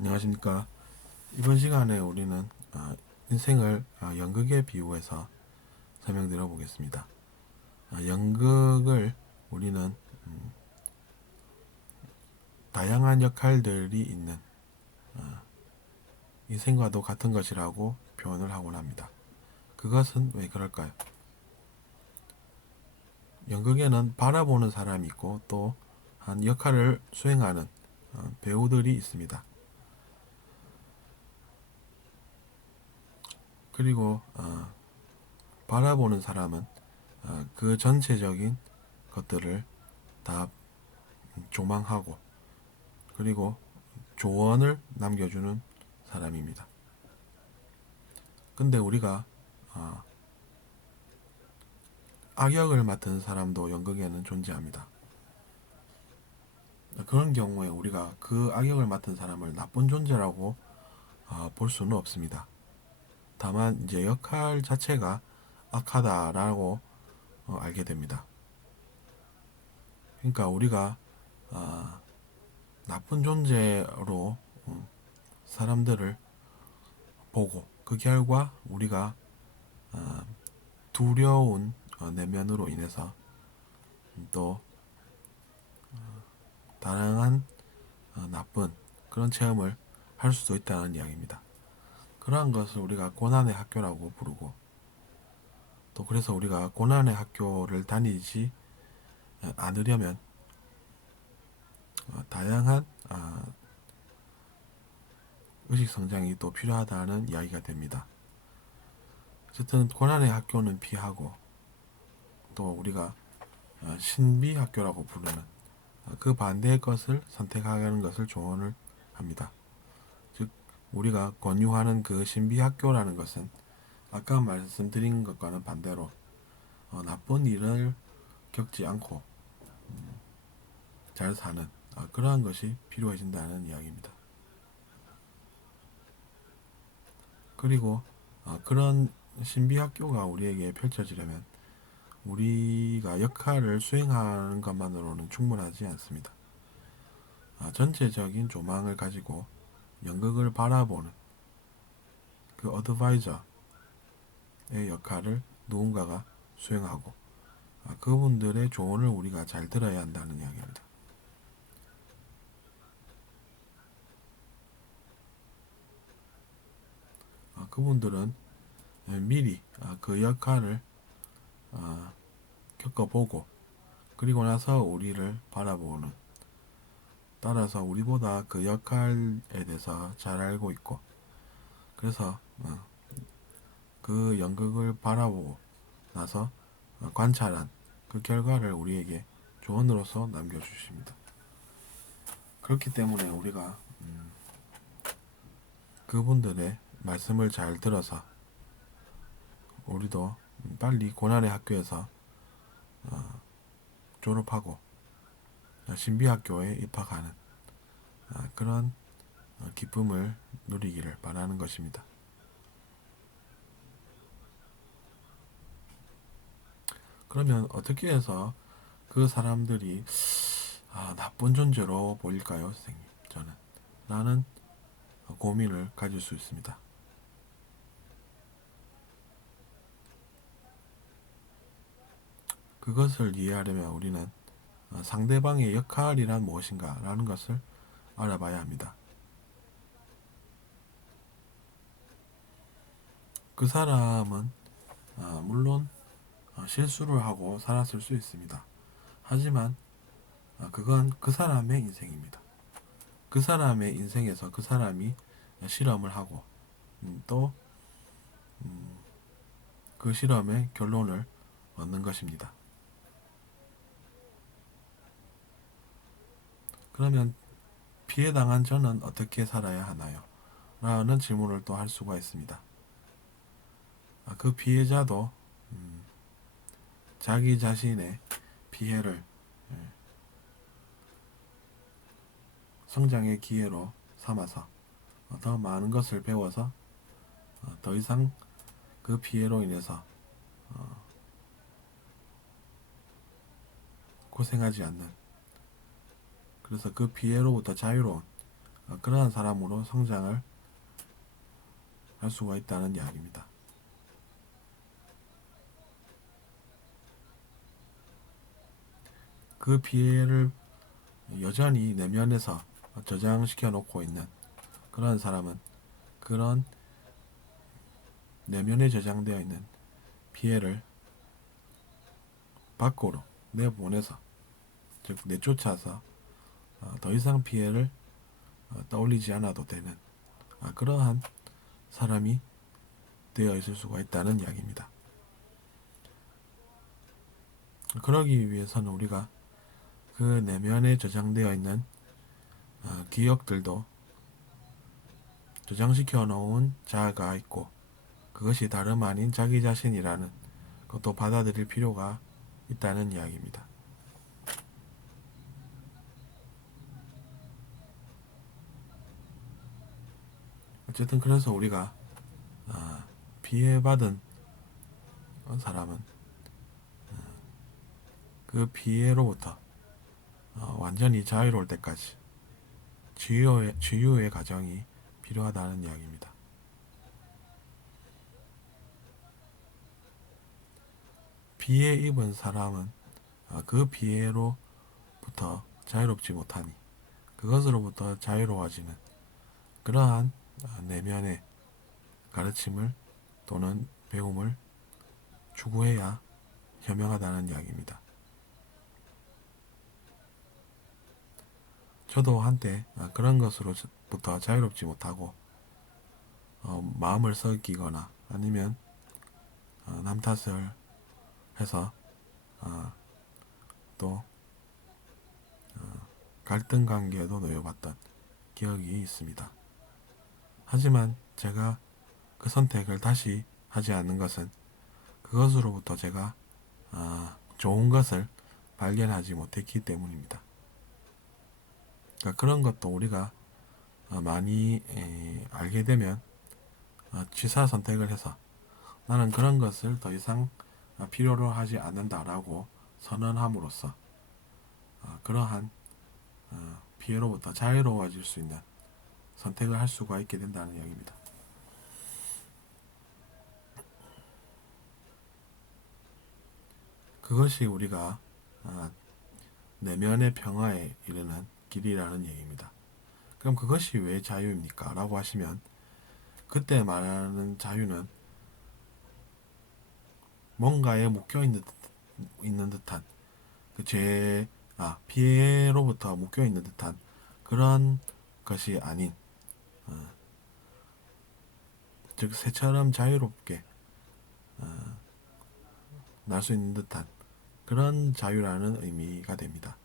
안녕하십니까. 이번 시간에 우리는 인생을 연극에 비유해서 설명드려 보겠습니다. 연극을 우리는 다양한 역할들이 있는 인생과도 같은 것이라고 표현을 하곤 합니다. 그것은 왜 그럴까요? 연극에는 바라보는 사람이 있고 또 한 역할을 수행하는 배우들이 있습니다. 그리고 바라보는 사람은 그 전체적인 것들을 다 조망하고 그리고 조언을 남겨주는 사람입니다. 근데 우리가 악역을 맡은 사람도 연극에는 존재합니다. 그런 경우에 우리가 그 악역을 맡은 사람을 나쁜 존재라고 볼 수는 없습니다. 다만 이제 역할 자체가 악하다라고 알게 됩니다. 그러니까 우리가 나쁜 존재로 사람들을 보고 그 결과 우리가 두려운 내면으로 인해서 또 다양한 나쁜 그런 체험을 할 수도 있다는 이야기입니다. 그러한 것을 우리가 고난의 학교라고 부르고 또 그래서 우리가 고난의 학교를 다니지 않으려면 다양한 의식 성장이 또 필요하다는 이야기가 됩니다. 어쨌든 고난의 학교는 피하고 또 우리가 신비 학교라고 부르는 그 반대의 것을 선택하는 것을 조언을 합니다. 즉 우리가 권유하는 그 신비 학교라는 것은 아까 말씀드린 것과는 반대로 나쁜 일을 겪지 않고 잘 사는 그러한 것이 필요해진다는 이야기입니다. 그리고 그런 신비 학교가 우리에게 펼쳐지려면 우리가 역할을 수행하는 것만으로는 충분하지 않습니다. 전체적인 조망을 가지고 연극을 바라보는 그 어드바이저의 역할을 누군가가 수행하고 그분들의 조언을 우리가 잘 들어야 한다는 이야기입니다. 그분들은 미리 그 역할을 겪어보고 그리고 나서 우리를 바라보는 따라서 우리보다 그 역할에 대해서 잘 알고 있고 그래서 그 연극을 바라보고 나서 관찰한 그 결과를 우리에게 조언으로서 남겨주십니다. 그렇기 때문에 우리가 그분들의 말씀을 잘 들어서 우리도 빨리 고난의 학교에서 졸업하고 신비학교에 입학하는 그런 기쁨을 누리기를 바라는 것입니다. 그러면 어떻게 해서 그 사람들이 나쁜 존재로 보일까요, 선생님? 저는 라는 고민을 가질 수 있습니다. 그것을 이해하려면 우리는 상대방의 역할이란 무엇인가 라는 것을 알아봐야 합니다. 그 사람은 물론 실수를 하고 살았을 수 있습니다. 하지만 그건 그 사람의 인생입니다. 그 사람의 인생에서 그 사람이 실험을 하고 또 그 실험의 결론을 얻는 것입니다. 그러면 피해당한 저는 어떻게 살아야 하나요? 라는 질문을 또 할 수가 있습니다. 그 피해자도 자기 자신의 피해를 성장의 기회로 삼아서 더 많은 것을 배워서 더 이상 그 피해로 인해서 고생하지 않는 그래서 그 피해로부터 자유로운 그러한 사람으로 성장을 할 수가 있다는 이야기입니다. 그 피해를 여전히 내면에서 저장시켜 놓고 있는 그런 사람은 그런 내면에 저장되어 있는 피해를 밖으로 내보내서, 즉 내쫓아서 더 이상 피해를 떠올리지 않아도 되는 그러한 사람이 되어 있을 수가 있다는 이야기입니다. 그러기 위해서는 우리가 그 내면에 저장되어 있는 기억들도 저장시켜 놓은 자아가 있고, 그것이 다름 아닌 자기 자신이라는 것도 받아들일 필요가 있다는 이야기입니다. 어쨌든 그래서 우리가 피해받은 사람은 그 피해로부터 완전히 자유로울 때까지 치유의 과정이 필요하다는 이야기입니다. 피해 입은 사람은 그 피해로부터 자유롭지 못하니 그것으로부터 자유로워지는 그러한 내면의 가르침을 또는 배움을 추구해야 현명하다는 이야기입니다. 저도 한때 그런 것으로부터 자유롭지 못하고 마음을 썩이거나 아니면 남 탓을 해서 또 갈등 관계에도 놓여봤던 기억이 있습니다. 하지만 제가 그 선택을 다시 하지 않는 것은 그것으로부터 제가 좋은 것을 발견하지 못했기 때문입니다. 그러니까 그런 것도 우리가 많이 알게 되면 취사 선택을 해서 나는 그런 것을 더 이상 필요로 하지 않는다라고 선언함으로써 그러한 피해로부터 자유로워질 수 있는 선택을 할 수가 있게 된다는 이야기입니다. 그것이 우리가 내면의 평화에 이르는 길이라는 얘기입니다. 그럼 그것이 왜 자유입니까? 라고 하시면 그때 말하는 자유는 뭔가에 있는 듯한 피해로부터 묶여 있는 듯한 그런 것이 아닌 즉 새처럼 자유롭게 날 수 있는 듯한 그런 자유라는 의미가 됩니다.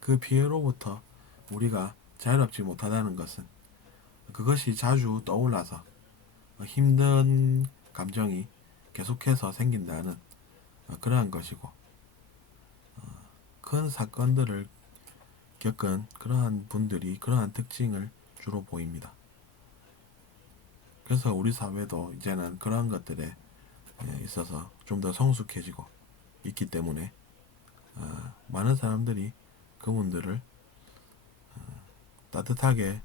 그 피해로부터 우리가 자유롭지 못하다는 것은 그것이 자주 떠올라서 힘든 감정이 계속해서 생긴다는 그러한 것이고, 큰 사건들을 겪은 그러한 분들이 그러한 특징을 주로 보입니다. 그래서 우리 사회도 이제는 그러한 것들에 있어서 좀 더 성숙해지고 있기 때문에 많은 사람들이 그분들을 따뜻하게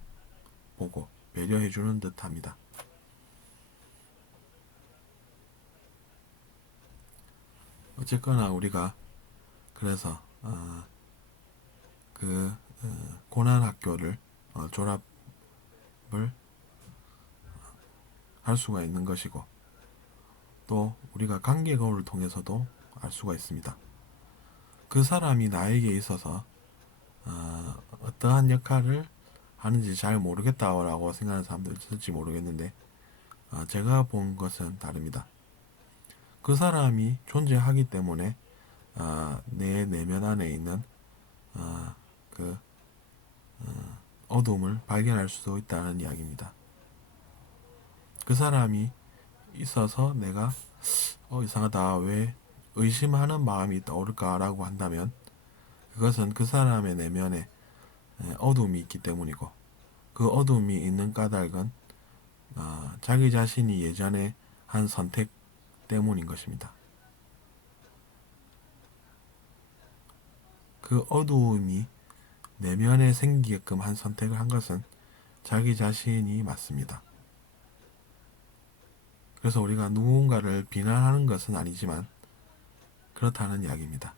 보고 배려해 주는 듯 합니다. 어쨌거나 우리가 그래서 고난학교를 졸업을 할 수가 있는 것이고, 또 우리가 관계 거울을 통해서도 알 수가 있습니다. 그 사람이 나에게 있어서 어떠한 역할을 하는지 잘 모르겠다라고 생각하는 사람도 있을지 모르겠는데 제가 본 것은 다릅니다. 그 사람이 존재하기 때문에 내 내면 안에 있는 그 어둠을 발견할 수도 있다는 이야기입니다. 그 사람이 있어서 내가 이상하다, 왜 의심하는 마음이 떠오를까라고 한다면 그것은 그 사람의 내면에 어둠이 있기 때문이고, 그 어둠이 있는 까닭은 자기 자신이 예전에 한 선택 때문인 것입니다. 그 어두움이 내면에 생기게끔 한 선택을 한 것은 자기 자신이 맞습니다. 그래서 우리가 누군가를 비난하는 것은 아니지만 그렇다는 이야기입니다.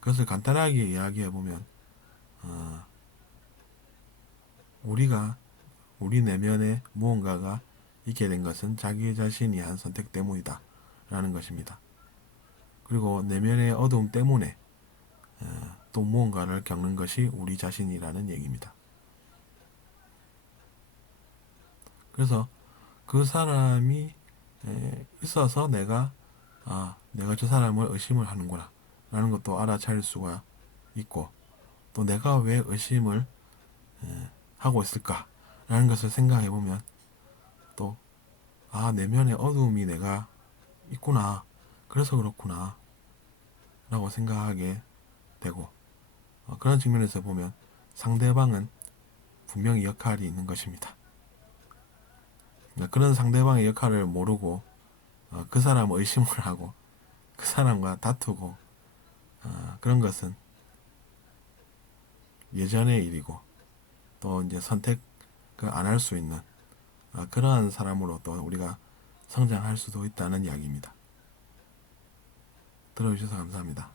그것을 간단하게 이야기해 보면 우리 내면에 무언가가 있게 된 것은 자기 자신이 한 선택 때문이다 라는 것입니다. 그리고 내면의 어두움 때문에 또 무언가를 겪는 것이 우리 자신이라는 얘기입니다. 그래서 그 사람이 있어서 내가 저 사람을 의심을 하는구나 라는 것도 알아차릴 수가 있고, 또 내가 왜 의심을 하고 있을까 라는 것을 생각해 보면 또 내면의 어두움이 내가 있구나, 그래서 그렇구나 라고 생각하게 되고, 그런 측면에서 보면 상대방은 분명히 역할이 있는 것입니다. 그런 상대방의 역할을 모르고 그 사람을 의심을 하고 그 사람과 다투고 그런 것은 예전의 일이고, 또 이제 선택 안 할 수 있는 그러한 사람으로 또 우리가 성장할 수도 있다는 이야기입니다. 들어주셔서 감사합니다.